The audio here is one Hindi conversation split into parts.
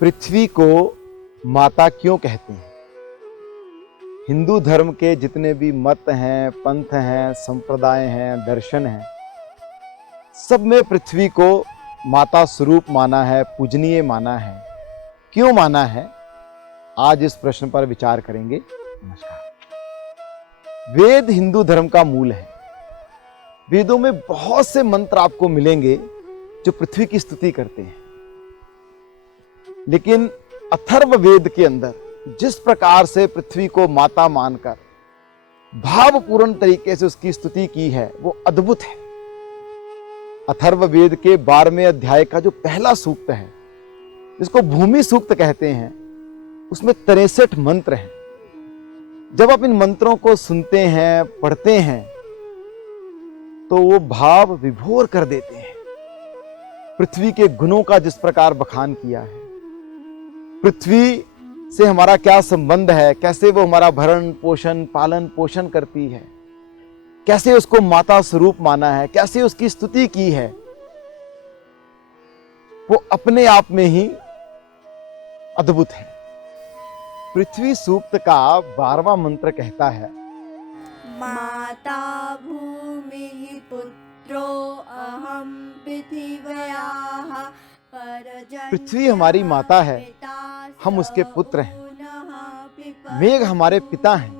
पृथ्वी को माता क्यों कहते हैं? हिंदू धर्म के जितने भी मत हैं, पंथ हैं, संप्रदाय हैं, दर्शन हैं, सब में पृथ्वी को माता स्वरूप माना है, पूजनीय माना है। क्यों माना है, आज इस प्रश्न पर विचार करेंगे। नमस्कार। वेद हिंदू धर्म का मूल है। वेदों में बहुत से मंत्र आपको मिलेंगे जो पृथ्वी की स्तुति करते हैं, लेकिन अथर्व वेद के अंदर जिस प्रकार से पृथ्वी को माता मानकर भावपूर्ण तरीके से उसकी स्तुति की है, वो अद्भुत है। अथर्व वेद के 12वें अध्याय का जो पहला सूक्त है, जिसको भूमि सूक्त कहते हैं, उसमें 63 मंत्र हैं। जब आप इन मंत्रों को सुनते हैं, पढ़ते हैं, तो वो भाव विभोर कर देते हैं। पृथ्वी के गुणों का जिस प्रकार बखान किया है, पृथ्वी से हमारा क्या संबंध है, कैसे वो हमारा भरण पोषण पालन पोषण करती है, कैसे उसको माता स्वरूप माना है, कैसे उसकी स्तुति की है, वो अपने आप में ही अद्भुत है। पृथ्वी सूक्त का 12वां मंत्र कहता है, माता भूमि पुत्रो अहम पृथिव्याः। पृथ्वी हमारी माता है, हम उसके पुत्र हैं। मेघ हमारे पिता हैं,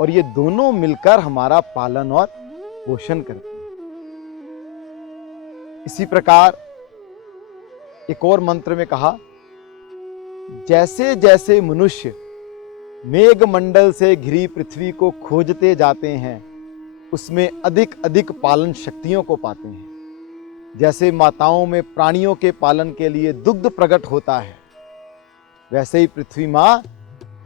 और ये दोनों मिलकर हमारा पालन और पोषण करते हैं। इसी प्रकार एक और मंत्र में कहा, जैसे जैसे मनुष्य मेघ मंडल से घिरी पृथ्वी को खोजते जाते हैं, उसमें अधिक अधिक पालन शक्तियों को पाते हैं। जैसे माताओं में प्राणियों के पालन के लिए दुग्ध प्रकट होता है, वैसे ही पृथ्वी माँ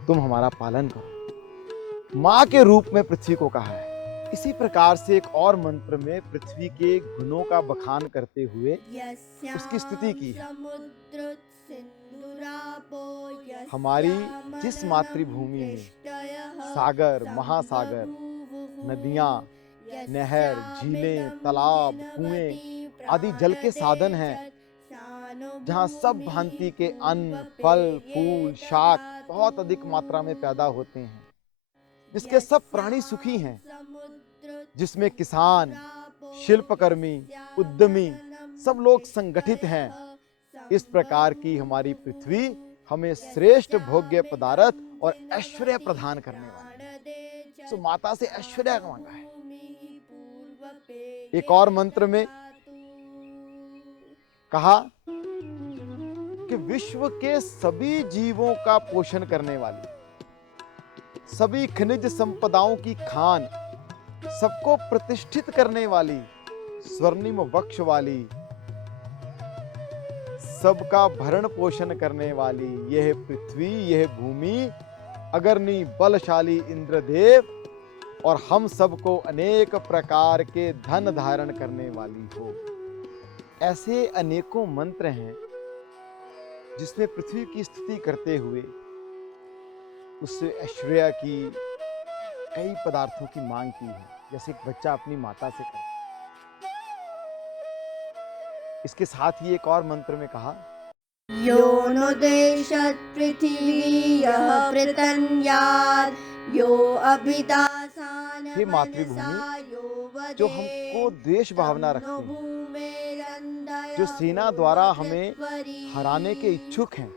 तुम हमारा पालन करो। माँ के रूप में पृथ्वी को कहा है। इसी प्रकार से एक और मंत्र में पृथ्वी के गुणों का बखान करते हुए उसकी स्तुति की है। हमारी जिस मातृभूमि में सागर, महासागर, नदियां, नहर, झीलें, तालाब, कुएं आदि जल के साधन हैं, जहां सब भांति के अन्न, फल, फूल, शाक बहुत अधिक मात्रा में पैदा होते हैं, जिसके सब प्राणी सुखी हैं, जिसमें किसान, शिल्पकर्मी, उद्यमी सब लोग संगठित हैं, इस प्रकार की हमारी पृथ्वी हमें श्रेष्ठ भोग्य पदार्थ और ऐश्वर्य प्रदान करने वाली है। सो माता से ऐश्वर्य मांगा है। एक और मंत्र में कहा कि विश्व के सभी जीवों का पोषण करने वाली, सभी खनिज संपदाओं की खान, सबको प्रतिष्ठित करने वाली, स्वर्णिम वक्ष वाली, सबका भरण पोषण करने वाली यह पृथ्वी, यह भूमि अगरनी बलशाली इंद्रदेव और हम सबको अनेक प्रकार के धन धारण करने वाली हो। ऐसे अनेकों मंत्र हैं जिसमें पृथ्वी की स्तुति करते हुए उससे ऐश्वर्य की, कई पदार्थों की मांग की है, जैसे एक बच्चा अपनी माता से करता है। इसके साथ ही एक और मंत्र में कहा, यो नो देशत् पृथिवी यः पृतन्यात् यो अभिदासान। हे मातृभूमि, जो हमको द्वेष भावना रखते हैं, जो सेना द्वारा हमें हराने के इच्छुक हैं,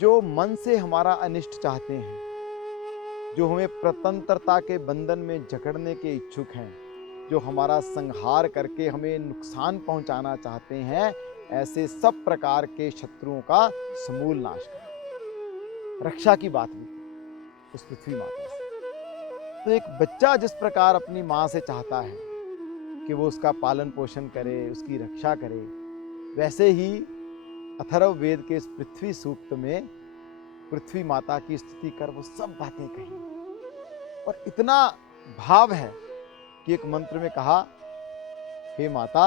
जो मन से हमारा अनिष्ट चाहते हैं, जो हमें प्रतंत्रता के बंधन में जकड़ने के इच्छुक हैं, जो हमारा संहार करके हमें नुकसान पहुंचाना चाहते हैं, ऐसे सब प्रकार के शत्रुओं का समूल नाश कर रक्षा की बात भी उस पृथ्वी माता से। तो एक बच्चा जिस प्रकार अपनी माँ से चाहता है कि वो उसका पालन पोषण करे, उसकी रक्षा करे, वैसे ही अथर्व वेद के इस पृथ्वी सूक्त में पृथ्वी माता की स्तुति कर वो सब बातें कही। और इतना भाव है कि एक मंत्र में कहा, हे माता,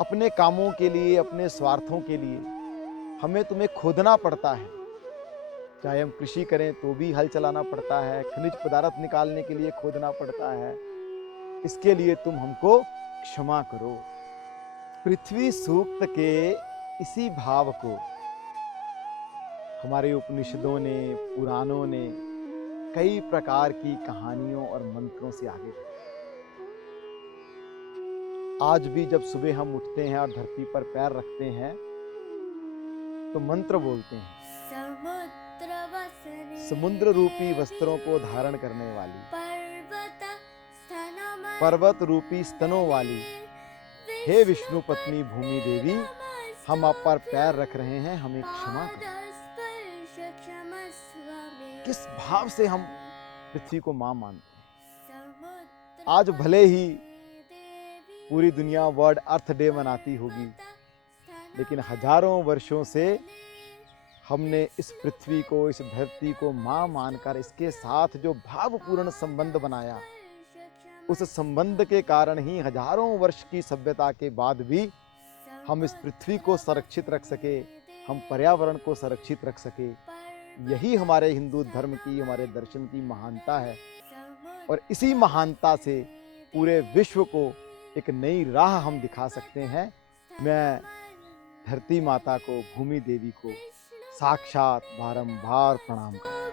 अपने कामों के लिए, अपने स्वार्थों के लिए हमें तुम्हें खोदना पड़ता है। चाहे हम कृषि करें तो भी हल चलाना पड़ता है, खनिज पदार्थ निकालने के लिए खोदना पड़ता है। इसके लिए तुम हमको क्षमा करो। पृथ्वी सूक्त के इसी भाव को हमारे उपनिषदों ने, पुराणों ने कई प्रकार की कहानियों और मंत्रों से आगे बढ़ाया। आज भी जब सुबह हम उठते हैं और धरती पर पैर रखते हैं तो मंत्र बोलते हैं। समुद्र रूपी वस्त्रों को धारण करने वाली, पर्वत रूपी स्तनों वाली, हे विष्णु पत्नी भूमि देवी, हम आप पर पैर रख रहे हैं, हमें क्षमा करें। किस भाव से हम पृथ्वी को मां मानते हैं। आज भले ही पूरी दुनिया वर्ल्ड अर्थ डे मनाती होगी, लेकिन हजारों वर्षों से हमने इस पृथ्वी को, इस धरती को मां मानकर इसके साथ जो भावपूर्ण संबंध बनाया, उस संबंध के कारण ही हजारों वर्ष की सभ्यता के बाद भी हम इस पृथ्वी को संरक्षित रख सके, हम पर्यावरण को संरक्षित रख सके। यही हमारे हिंदू धर्म की, हमारे दर्शन की महानता है। और इसी महानता से पूरे विश्व को एक नई राह हम दिखा सकते हैं। मैं धरती माता को, भूमि देवी को साक्षात बारंबार प्रणाम करता हूं।